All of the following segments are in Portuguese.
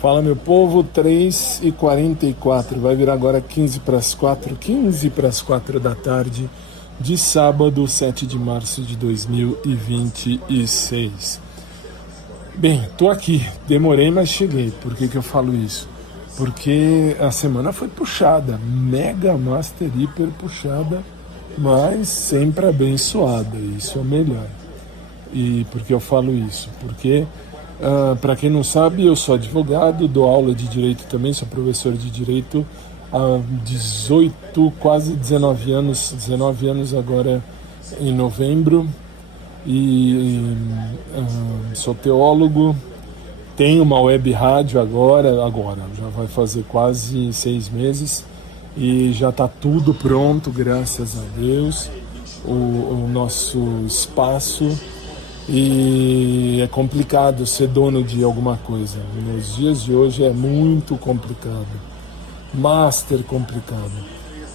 Fala, meu povo, 3h44, vai virar agora 15 para as 4, 15 para as 4 da tarde de sábado, 7 de março de 2026. Bem, tô aqui, demorei, mas cheguei. Por que eu falo isso? Porque a semana foi puxada, mega, master, hiper puxada, mas sempre abençoada, isso é o melhor. E por que eu falo isso? Porque... para quem não sabe, eu sou advogado, dou aula de direito também, sou professor de direito há 18, quase 19 anos agora em novembro, e sou teólogo, tenho uma web rádio agora, já vai fazer quase 6 meses, e já está tudo pronto, graças a Deus, o nosso espaço. E é complicado ser dono de alguma coisa. Nos dias de hoje é muito complicado. Master complicado.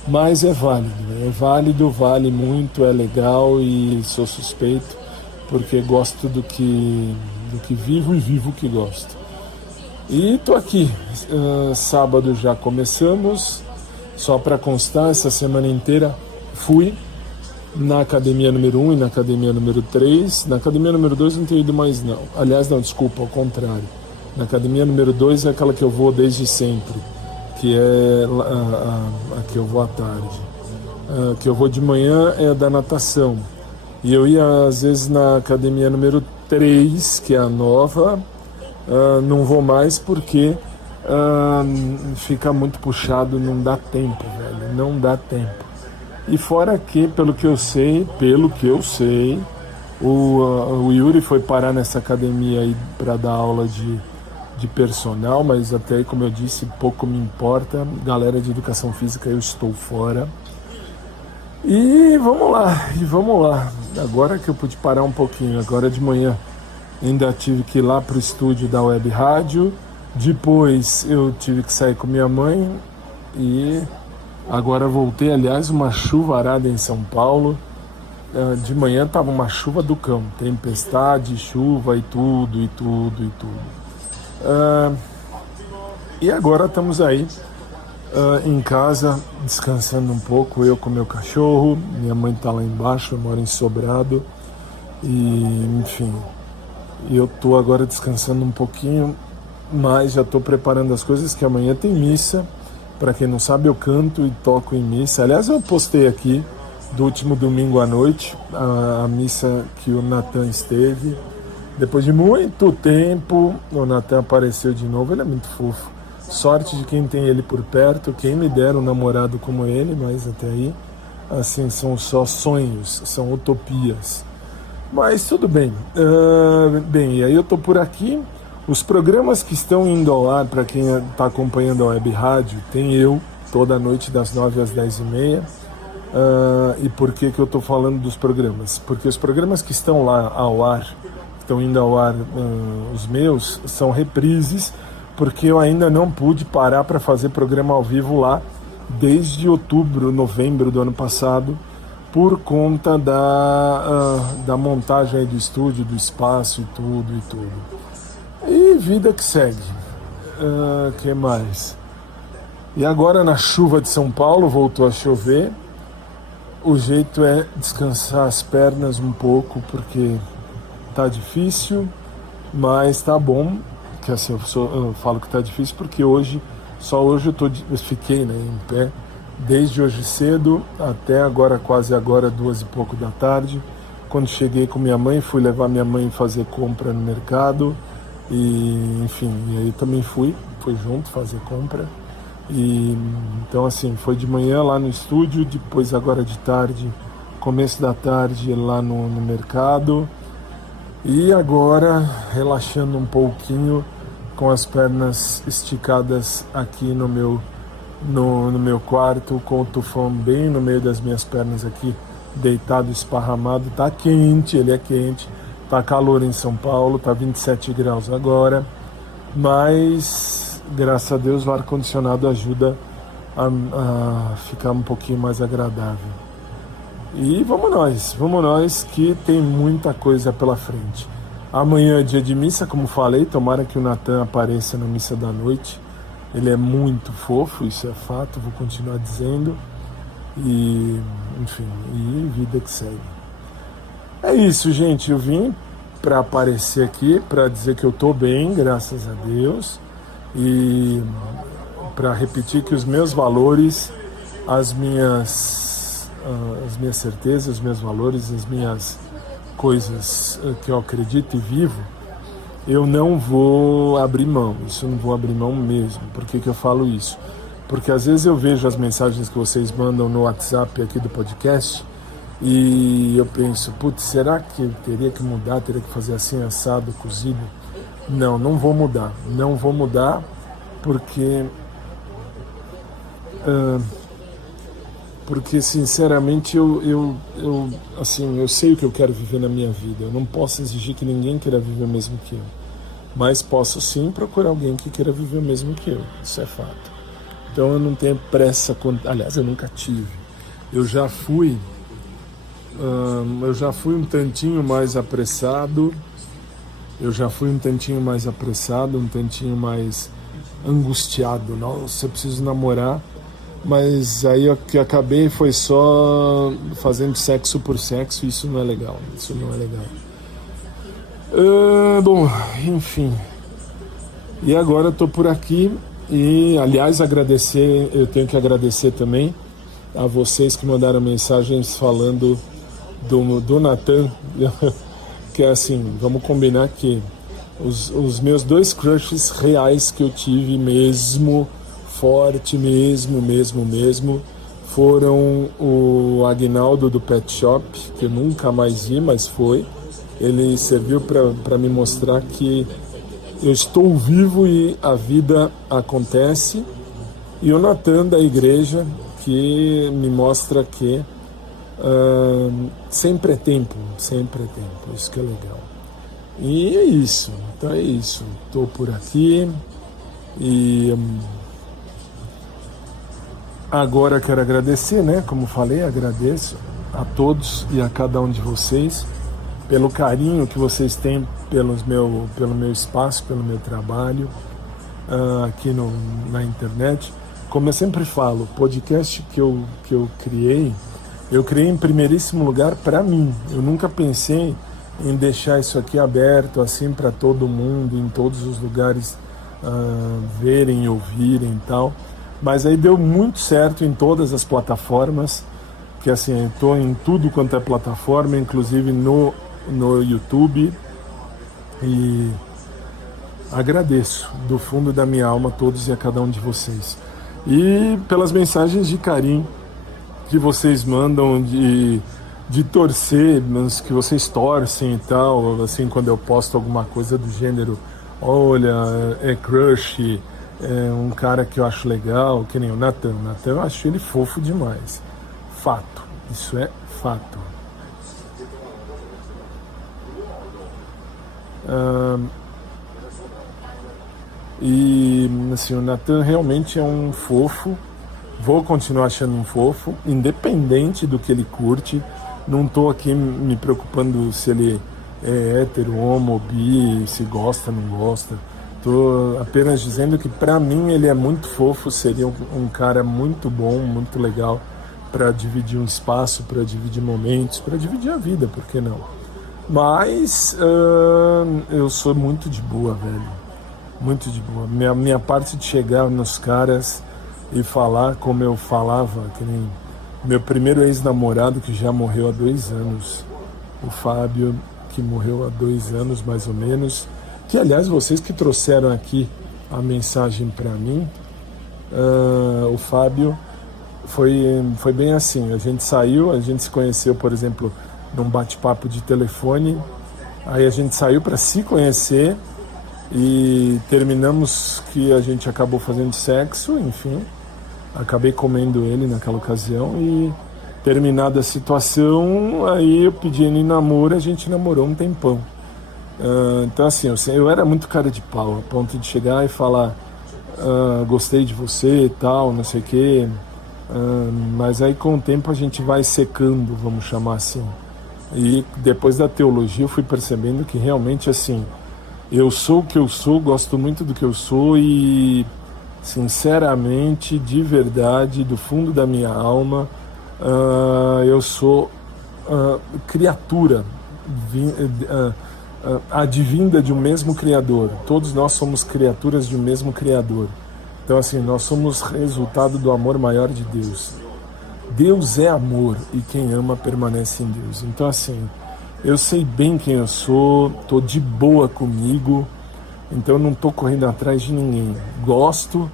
Mas é válido, vale muito, é legal e sou suspeito porque gosto do que vivo e vivo o que gosto. E tô aqui. Sábado já começamos. Só para constar, essa semana inteira fui na academia número 1 e na academia número 3. Na academia número 2 não tenho ido mais não. Aliás, não, desculpa, ao contrário. Na academia número 2 é aquela que eu vou desde sempre, que é a que eu vou à tarde. A que eu vou de manhã é a da natação. E eu ia às vezes na academia número 3, que é a nova. Não vou mais porque fica muito puxado, não dá tempo, velho. Não dá tempo. E fora que, pelo que eu sei, o Yuri foi parar nessa academia aí para dar aula de personal, mas até aí, como eu disse, pouco me importa. Galera de educação física, eu estou fora. E vamos lá. Agora que eu pude parar um pouquinho, agora de manhã, ainda tive que ir lá pro estúdio da web rádio. Depois eu tive que sair com minha mãe e... Agora voltei, aliás, uma chuvarada em São Paulo. De manhã tava uma chuva do cão, tempestade, chuva e tudo. E agora estamos aí em casa, descansando um pouco, eu com meu cachorro. Minha mãe tá lá embaixo, eu moro em Sobrado. E, enfim, eu tô agora descansando um pouquinho, mas já tô preparando as coisas que amanhã tem missa. Para quem não sabe, eu canto e toco em missa. Aliás, eu postei aqui do último domingo à noite a missa que o Natan esteve. Depois de muito tempo, o Natan apareceu de novo. Ele é muito fofo. Sorte de quem tem ele por perto. Quem me dera um namorado como ele, mas até aí, assim, são só sonhos, são utopias. Mas tudo bem. Bem, e aí eu tô por aqui. Os programas que estão indo ao ar, para quem está acompanhando a web rádio, tem eu, toda noite das 9 às 10h30. E por que eu estou falando dos programas? Porque os programas que estão lá ao ar, que estão indo ao ar, os meus, são reprises, porque eu ainda não pude parar para fazer programa ao vivo lá desde outubro, novembro do ano passado, por conta da montagem aí do estúdio, do espaço e tudo. E vida que segue. Que mais? E agora na chuva de São Paulo, voltou a chover. O jeito é descansar as pernas um pouco, porque tá difícil, mas tá bom. Que assim, eu falo que tá difícil porque só hoje eu fiquei, né, em pé, desde hoje cedo até agora, quase agora, 2h pouco da tarde. Quando cheguei com minha mãe, fui levar minha mãe fazer compra no mercado. E enfim, e aí também fui junto fazer compra. E então assim, foi de manhã lá no estúdio, depois agora de tarde, começo da tarde lá no mercado. E agora relaxando um pouquinho com as pernas esticadas aqui no meu quarto, com o tufão bem no meio das minhas pernas aqui, deitado, esparramado. Tá quente, ele é quente. Tá calor em São Paulo, tá 27 graus agora, mas graças a Deus o ar-condicionado ajuda a ficar um pouquinho mais agradável. E vamos nós que tem muita coisa pela frente. Amanhã é dia de missa, como falei, tomara que o Natan apareça na missa da noite. Ele é muito fofo, isso é fato, vou continuar dizendo. E, enfim, e vida que segue. É isso, gente, eu vim para aparecer aqui, para dizer que eu tô bem, graças a Deus. E para repetir que os meus valores, as minhas certezas, os meus valores, as minhas coisas que eu acredito e vivo, eu não vou abrir mão, isso eu não vou abrir mão mesmo. Por que eu falo isso? Porque às vezes eu vejo as mensagens que vocês mandam no WhatsApp aqui do podcast e eu penso, putz, será que eu teria que mudar, teria que fazer assim, assado, cozido? Não, não vou mudar porque sinceramente eu sei o que eu quero viver na minha vida. Eu não posso exigir que ninguém queira viver o mesmo que eu, mas posso sim procurar alguém que queira viver o mesmo que eu, isso é fato. Então eu não tenho pressa, aliás, eu nunca tive. Eu já fui um tantinho mais apressado, um tantinho mais angustiado. Nossa, eu preciso namorar. Mas aí o que acabei foi só fazendo sexo por sexo, isso não é legal. Bom, enfim. E agora eu tô por aqui e, aliás, eu tenho que agradecer também a vocês que mandaram mensagens falando do Natan, que é assim, vamos combinar que os meus 2 crushes reais que eu tive mesmo, forte mesmo, foram o Aguinaldo do Pet Shop, que eu nunca mais vi, mas foi. Ele serviu para me mostrar que eu estou vivo e a vida acontece. E o Natan da igreja, que me mostra que sempre é tempo, isso que é legal. E é isso, então é isso. Estou por aqui e agora quero agradecer, né? Como falei, agradeço a todos e a cada um de vocês pelo carinho que vocês têm pelo meu espaço, pelo meu trabalho aqui na internet. Como eu sempre falo, o podcast que eu criei em primeiríssimo lugar para mim. Eu nunca pensei em deixar isso aqui aberto assim para todo mundo, em todos os lugares verem, ouvirem e tal. Mas aí deu muito certo em todas as plataformas, que assim, eu estou em tudo quanto é plataforma, inclusive no YouTube. E agradeço do fundo da minha alma a todos e a cada um de vocês. E pelas mensagens de carinho que vocês mandam, de torcer, mas que vocês torcem e tal, assim, quando eu posto alguma coisa do gênero, olha, é crush, é um cara que eu acho legal, que nem o Natan. O Natan, eu acho ele fofo demais. Fato. Isso é fato. E assim, o Natan realmente é um fofo. Vou continuar achando um fofo, independente do que ele curte. Não tô aqui me preocupando se ele é hétero, homo, bi, se gosta, não gosta. Tô apenas dizendo que para mim ele é muito fofo, seria um cara muito bom, muito legal para dividir um espaço, para dividir momentos, para dividir a vida, por que não? Mas eu sou muito de boa, velho. Muito de boa. Minha parte de chegar nos caras e falar como eu falava, que nem meu primeiro ex-namorado, que já morreu há 2 anos, o Fábio, que morreu há 2 anos mais ou menos, que aliás vocês que trouxeram aqui a mensagem para mim, o Fábio, foi bem assim, a gente se conheceu, por exemplo, num bate-papo de telefone, aí a gente saiu para se conhecer e terminamos que a gente acabou fazendo sexo, enfim, acabei comendo ele naquela ocasião e terminada a situação, aí eu pedi ele em namoro, a gente namorou um tempão. Então assim, eu era muito cara de pau, a ponto de chegar e falar gostei de você e tal, não sei o quê, mas aí com o tempo a gente vai secando, vamos chamar assim. E depois da teologia eu fui percebendo que realmente, assim, eu sou o que eu sou, gosto muito do que eu sou e, sinceramente, de verdade, do fundo da minha alma, eu sou criatura advinda de um mesmo Criador. Todos nós somos criaturas de um mesmo Criador. Então, assim, nós somos resultado do amor maior de Deus. Deus é amor e quem ama permanece em Deus. Então, assim, eu sei bem quem eu sou, tô de boa comigo, então não tô correndo atrás de ninguém. Gosto,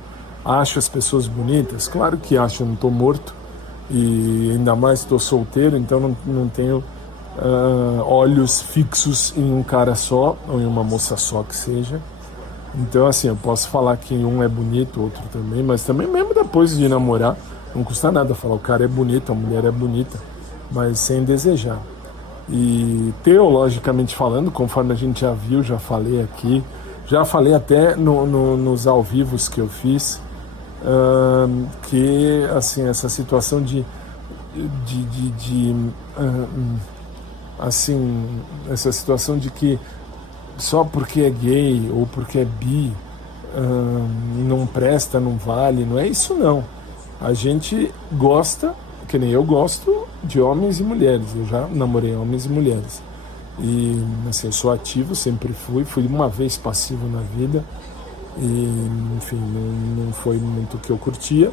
acho as pessoas bonitas, claro que acho, eu não tô morto e ainda mais estou solteiro, então não tenho olhos fixos em um cara só ou em uma moça só que seja. Então, assim, eu posso falar que um é bonito, outro também, mas também mesmo depois de namorar, não custa nada falar o cara é bonito, a mulher é bonita, mas sem desejar. E teologicamente falando, conforme a gente já viu, já falei aqui, já falei até nos ao vivos que eu fiz, que, assim, essa situação assim, essa situação de que só porque é gay ou porque é bi não presta, não vale, não é isso não. A gente gosta, que nem eu gosto, de homens e mulheres. Eu já namorei homens e mulheres. E, assim, eu sou ativo, sempre fui uma vez passivo na vida. E, enfim, não foi muito o que eu curtia.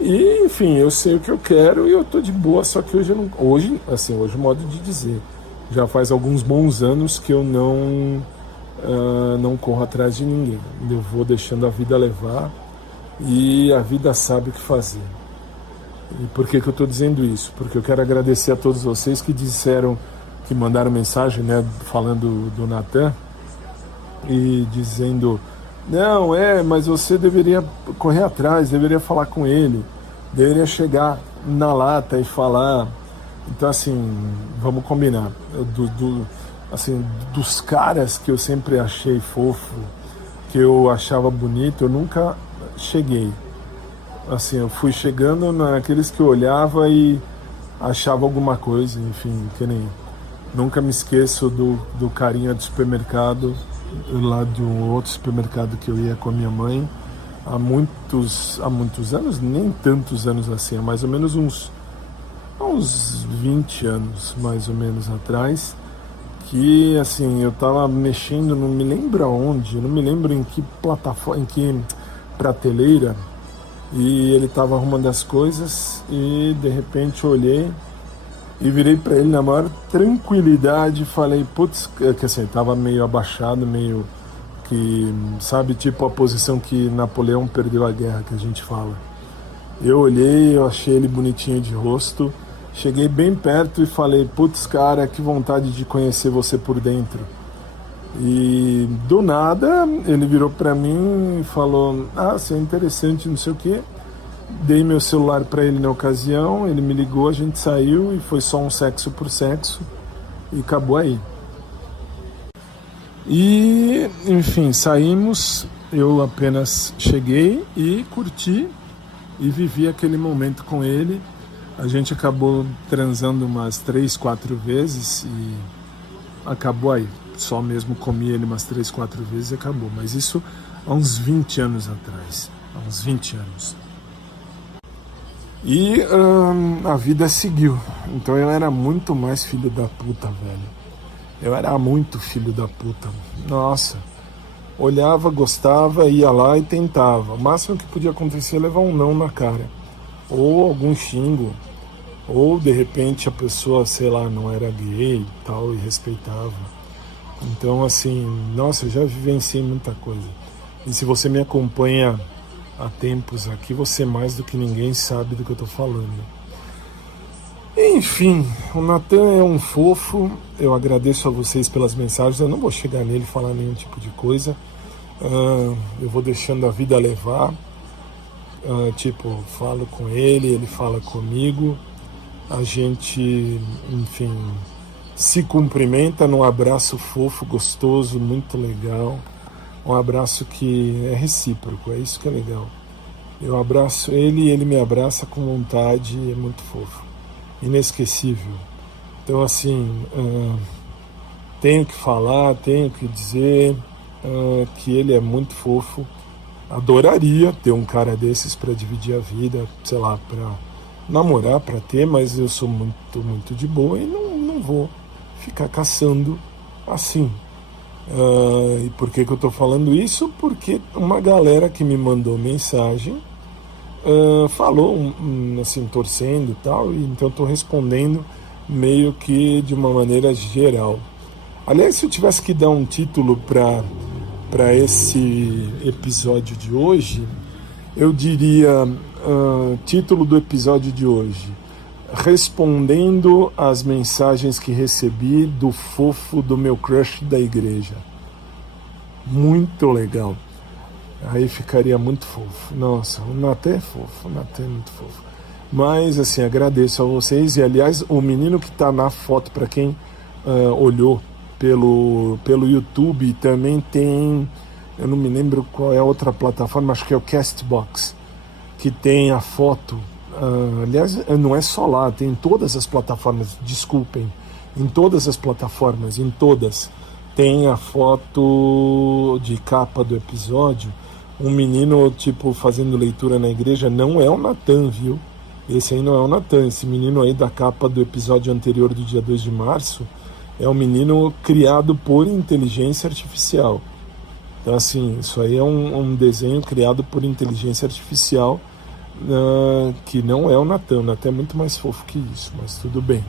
E, enfim, eu sei o que eu quero e eu tô de boa, só que hoje eu não... Hoje, modo de dizer, já faz alguns bons anos que eu não corro atrás de ninguém. Eu vou deixando a vida levar e a vida sabe o que fazer. E por que eu estou dizendo isso? Porque eu quero agradecer a todos vocês que disseram, que mandaram mensagem, né, falando do Natan e dizendo: não, mas você deveria correr atrás, deveria falar com ele, deveria chegar na lata e falar. Então, assim, vamos combinar. Assim, dos caras que eu sempre achei fofo, que eu achava bonito, eu nunca cheguei. Assim, eu fui chegando naqueles que eu olhava e achava alguma coisa, enfim, que nem... Nunca me esqueço do carinha do supermercado, lá de um outro supermercado que eu ia com a minha mãe, há muitos anos, nem tantos anos assim, há mais ou menos uns 20 anos, mais ou menos, atrás, que, assim, eu tava mexendo, não me lembro aonde, não me lembro em que plataforma, em que prateleira, e ele tava arrumando as coisas e de repente eu olhei e virei para ele na maior tranquilidade e falei, putz, que assim, tava meio abaixado, meio que, sabe, tipo a posição que Napoleão perdeu a guerra, que a gente fala. Eu olhei, eu achei ele bonitinho de rosto, cheguei bem perto e falei, putz, cara, que vontade de conhecer você por dentro. E do nada ele virou para mim e falou, você é interessante, não sei o que. Dei meu celular para ele na ocasião, ele me ligou, a gente saiu e foi só um sexo por sexo e acabou aí. E, enfim, saímos, eu apenas cheguei e curti e vivi aquele momento com ele. A gente acabou transando umas 3, 4 vezes e acabou aí. Só mesmo comi ele umas 3, 4 vezes e acabou. Mas isso há uns 20 anos atrás. Há uns 20 anos. E a vida seguiu. Então eu era muito mais filho da puta, velho. Eu era muito filho da puta. Nossa. Olhava, gostava, ia lá e tentava. O máximo que podia acontecer é levar um não na cara. Ou algum xingo. Ou de repente a pessoa, sei lá, não era gay e tal, e respeitava. Então, assim, nossa, eu já vivenciei muita coisa. E se você me acompanha há tempos aqui, você mais do que ninguém sabe do que eu tô falando. Enfim, o Natan é um fofo. Eu agradeço a vocês pelas mensagens. Eu não vou chegar nele e falar nenhum tipo de coisa. Eu vou deixando a vida levar. Falo com ele, ele fala comigo. A gente, enfim, se cumprimenta num abraço fofo, gostoso, muito legal. Um abraço que é recíproco, é isso que é legal. Eu abraço ele e ele me abraça com vontade, é muito fofo. Inesquecível. Então, assim, tenho que falar, tenho que dizer que ele é muito fofo. Adoraria ter um cara desses para dividir a vida, sei lá, para namorar, para ter, mas eu sou muito, muito de boa e não vou ficar caçando assim. E por que eu estou falando isso? Porque uma galera que me mandou mensagem falou, assim, torcendo e tal, e então eu estou respondendo meio que de uma maneira geral. Aliás, se eu tivesse que dar um título para esse episódio de hoje, eu diria, título do episódio de hoje: respondendo às mensagens que recebi do fofo do meu crush da igreja. Muito legal. Aí ficaria muito fofo. Nossa, o Natan é fofo, o Natan é muito fofo. Mas, assim, agradeço a vocês. E, aliás, o menino que está na foto, para quem olhou pelo YouTube, também tem, eu não me lembro qual é a outra plataforma, acho que é o Castbox, que tem a foto. Aliás, não é só lá, tem em todas as plataformas, desculpem, em todas as plataformas, em todas, tem a foto de capa do episódio, um menino, tipo, fazendo leitura na igreja. Não é o Natan, viu? Esse aí não é o Natan, esse menino aí da capa do episódio anterior do dia 2 de março, é um menino criado por inteligência artificial. Então, assim, isso aí é um desenho criado por inteligência artificial, que não é o Natan. O Natan é muito mais fofo que isso, mas tudo bem.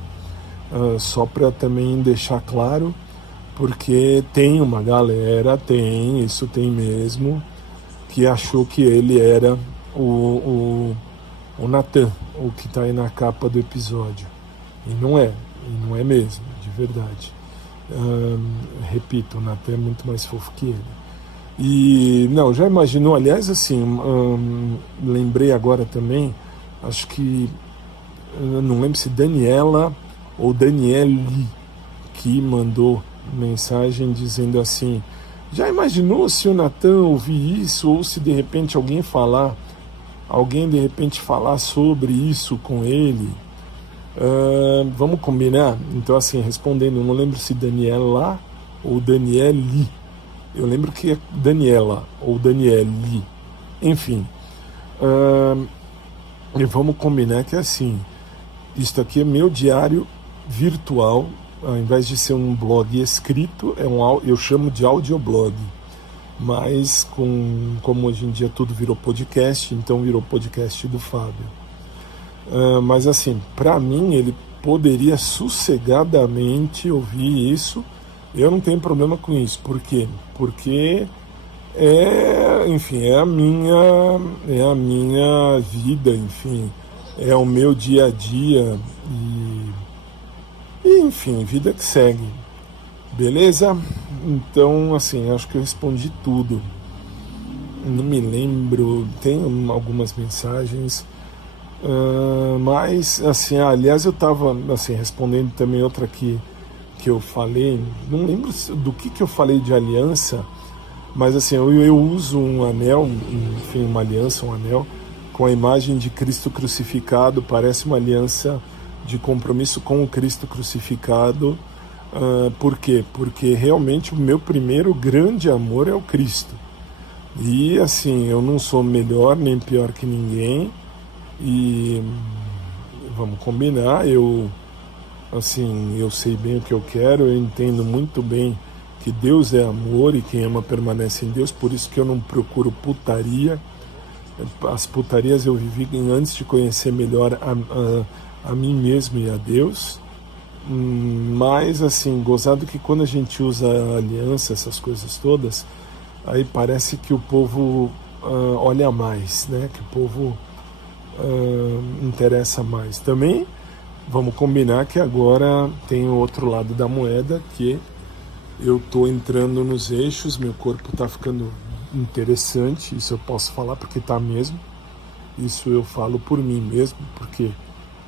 Só para também deixar claro, porque tem uma galera, isso tem mesmo, que achou que ele era o Natan, o que está aí na capa do episódio. E não é mesmo, de verdade. Repito, o Natan é muito mais fofo que ele. E, não, já imaginou, aliás, assim, lembrei agora também, acho que, não lembro se Daniela ou Daniele, que mandou mensagem dizendo assim: já imaginou se o Natan ouvir isso, ou se de repente alguém de repente falar sobre isso com ele? Vamos combinar? Então, assim, respondendo, não lembro se Daniela ou Daniele. Eu lembro que é Daniela ou Daniele. Enfim. E vamos combinar que, assim, isto aqui é meu diário virtual. Ao invés de ser um blog escrito, eu chamo de audioblog. Mas, como hoje em dia tudo virou podcast, então virou podcast do Fábio. Mas, assim, para mim, ele poderia sossegadamente ouvir isso. Eu não tenho problema com isso. Por quê? Porque enfim, é a minha vida, enfim, é o meu dia a dia e enfim, vida que segue. Beleza? Então, assim, acho que eu respondi tudo. Não me lembro, tem algumas mensagens, mas, assim, aliás, eu estava, assim, respondendo também outra que eu falei, não lembro do que eu falei de aliança, mas, assim, eu uso um anel, enfim, uma aliança, um anel, com a imagem de Cristo crucificado. Parece uma aliança de compromisso com o Cristo crucificado. Por quê? Porque realmente o meu primeiro grande amor é o Cristo. E, assim, eu não sou melhor nem pior que ninguém, e vamos combinar, eu sei bem o que eu quero, eu entendo muito bem que Deus é amor e quem ama permanece em Deus, por isso que eu não procuro putaria. As putarias eu vivi antes de conhecer melhor a mim mesmo e a Deus. Mas, assim, gozado que quando a gente usa aliança, essas coisas todas, aí parece que o povo olha mais, né? Que o povo interessa mais. Também vamos combinar que agora tem o outro lado da moeda, que eu estou entrando nos eixos, meu corpo está ficando interessante, isso eu posso falar porque está mesmo. Isso eu falo por mim mesmo, porque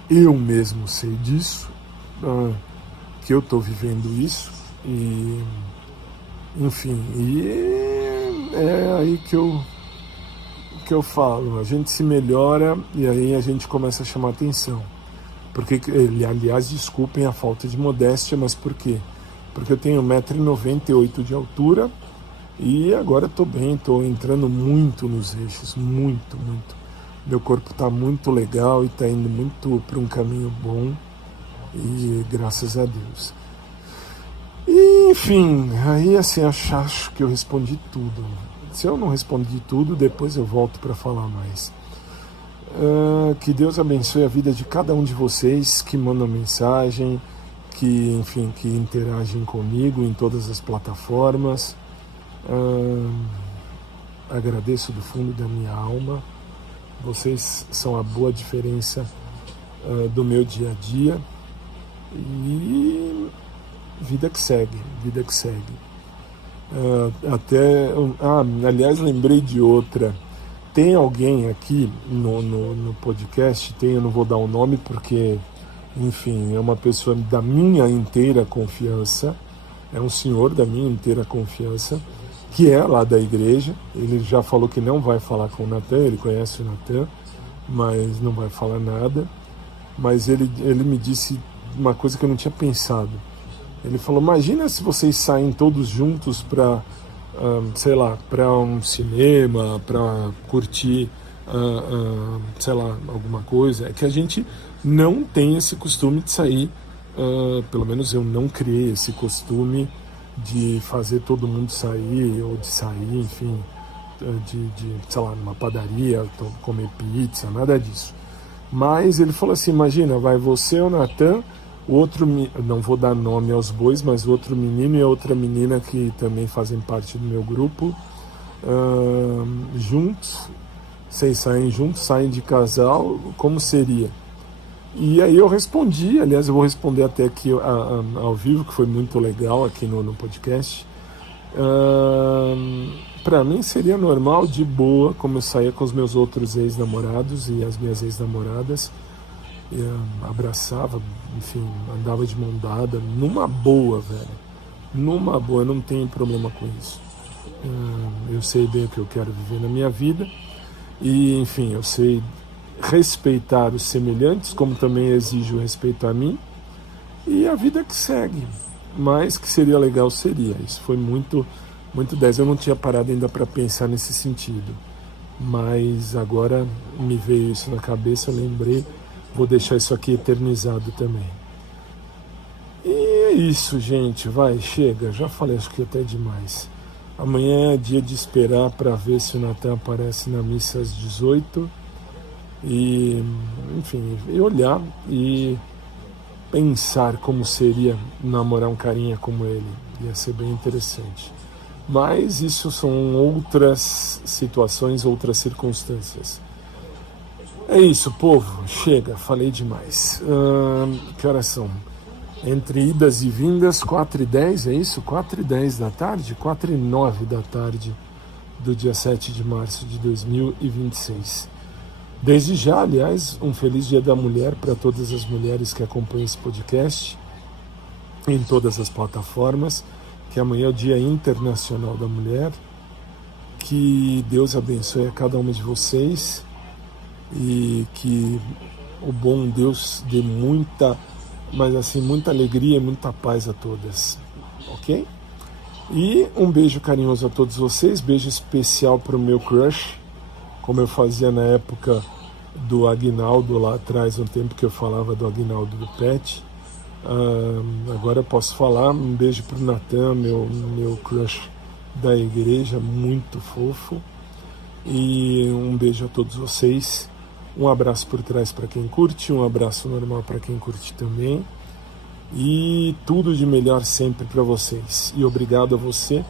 eu mesmo sei disso, que eu estou vivendo isso, e enfim, e é aí que eu falo, a gente se melhora e aí a gente começa a chamar atenção. Porque, aliás, desculpem a falta de modéstia, mas por quê? Porque eu tenho 1,98 m de altura e agora estou bem, estou entrando muito nos eixos, muito. Meu corpo está muito legal e está indo muito para um caminho bom e graças a Deus. E, enfim, aí assim, acho que eu respondi tudo. Se eu não respondi tudo, depois eu volto para falar mais. Que Deus abençoe a vida de cada um de vocês que mandam mensagem, que interagem comigo em todas as plataformas. Agradeço do fundo da minha alma. Vocês são a boa diferença do meu dia a dia. E vida que segue. Aliás, lembrei de outra. Tem alguém aqui no podcast, eu não vou dar o nome porque, enfim, é uma pessoa da minha inteira confiança, é um senhor da minha inteira confiança, que é lá da igreja. Ele já falou que não vai falar com o Natan, ele conhece o Natan, mas não vai falar nada. Mas ele me disse uma coisa que eu não tinha pensado. Ele falou, imagina se vocês saem todos juntos para, para um cinema, para curtir, alguma coisa. É que a gente não tem esse costume de sair, pelo menos eu não criei esse costume de fazer todo mundo sair, ou de sair, enfim, numa padaria, comer pizza, nada disso. Mas ele falou assim, imagina, vai você, o Natan, o outro, não vou dar nome aos bois, mas o outro menino e a outra menina que também fazem parte do meu grupo, juntos, vocês saem juntos, saem de casal, como seria? E aí eu respondi, aliás eu vou responder até aqui ao vivo, que foi muito legal aqui no podcast. Para mim seria normal, de boa, como eu saía com os meus outros ex-namorados e as minhas ex-namoradas, abraçava, enfim, andava de mão dada, numa boa, velho. Numa boa, eu não tenho problema com isso. Eu sei bem o que eu quero viver na minha vida e, enfim, eu sei respeitar os semelhantes, como também exijo respeito a mim, e a vida que segue. Mas que seria legal, seria. Isso foi muito 10. Eu não tinha parado ainda para pensar nesse sentido, mas agora me veio isso na cabeça, eu lembrei. Vou deixar isso aqui eternizado também. E é isso, gente. Vai, chega. Já falei, acho que até demais. Amanhã é dia de esperar para ver se o Natan aparece na missa às 18. E, enfim, olhar e pensar como seria namorar um carinha como ele. Ia ser bem interessante. Mas isso são outras situações, outras circunstâncias. É isso, povo. Chega, falei demais. Que horas são? Entre idas e vindas, 4h10, é isso? 4h10 da tarde? 4h09 da tarde do dia 7 de março de 2026. Desde já, aliás, um feliz Dia da Mulher para todas as mulheres que acompanham esse podcast em todas as plataformas, que amanhã é o Dia Internacional da Mulher. Que Deus abençoe a cada uma de vocês e que o bom Deus dê muita alegria e muita paz a todas, ok? E um beijo carinhoso a todos vocês, beijo especial para o meu crush, como eu fazia na época do Aguinaldo lá atrás, um tempo que eu falava do Aguinaldo do Pet. Agora eu posso falar, um beijo para o Natan, meu crush da igreja, muito fofo, e um beijo a todos vocês. Um abraço por trás para quem curte, um abraço normal para quem curte também. E tudo de melhor sempre para vocês. E obrigado a você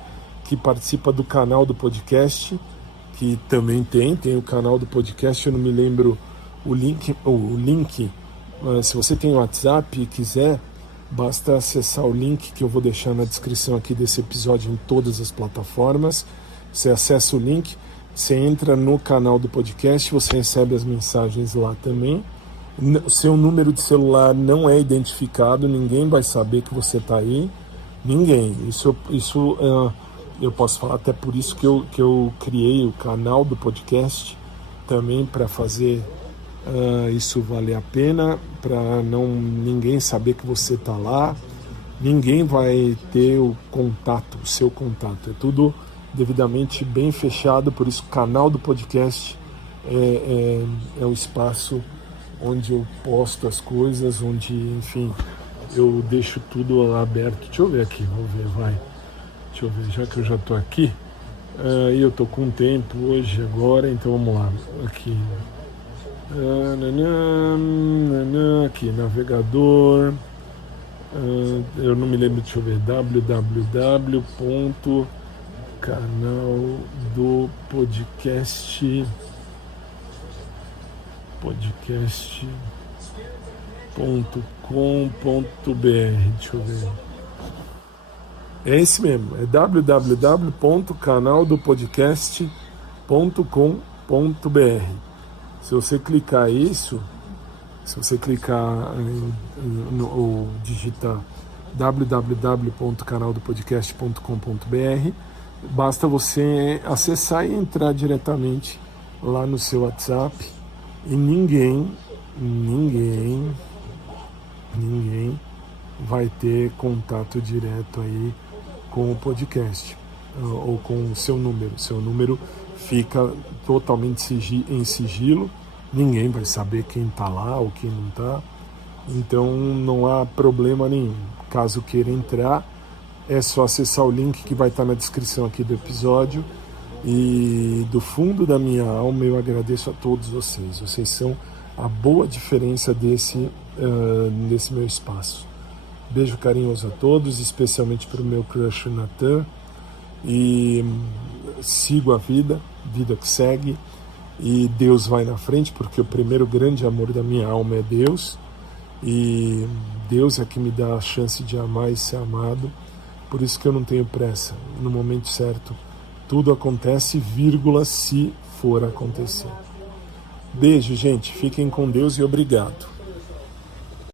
que participa do canal do podcast, que também tem o canal do podcast, eu não me lembro o link. Se você tem o WhatsApp e quiser, basta acessar o link que eu vou deixar na descrição aqui desse episódio em todas as plataformas. Você acessa o link, você entra no canal do podcast, você recebe as mensagens lá também. O seu número de celular não é identificado, ninguém vai saber que você está aí. Ninguém. Isso eu posso falar, até por isso que eu criei o canal do podcast também, para fazer Isso vale a pena para não ninguém saber que você está lá. Ninguém vai ter o seu contato. É tudo devidamente bem fechado, por isso o canal do podcast é o espaço onde eu posto as coisas, onde, enfim, eu deixo tudo aberto. Deixa eu ver aqui, vamos ver, vai. Deixa eu ver, já que eu já estou aqui, e eu estou com tempo hoje, agora, então vamos lá. Aqui, aqui, navegador. Eu não me lembro, deixa eu ver, www.canaldopodcast.com.br, deixa eu ver. É esse mesmo, é www.canaldopodcast.com.br. Se você clicar ou digitar www.canaldopodcast.com.br, basta você acessar e entrar diretamente lá no seu WhatsApp e ninguém vai ter contato direto aí com o podcast ou com o seu número. Seu número fica totalmente em sigilo, ninguém vai saber quem está lá ou quem não está, então não há problema nenhum. Caso queira entrar, é só acessar o link que vai estar na descrição aqui do episódio, e do fundo da minha alma eu agradeço a todos vocês. Vocês são a boa diferença desse meu espaço. Beijo carinhoso a todos, especialmente para o meu crush Natan, e sigo a vida que segue, e Deus vai na frente, porque o primeiro grande amor da minha alma é Deus, e Deus é que me dá a chance de amar e ser amado, por isso que eu não tenho pressa. No momento certo tudo acontece, se for acontecer. Beijo, gente, fiquem com Deus e obrigado.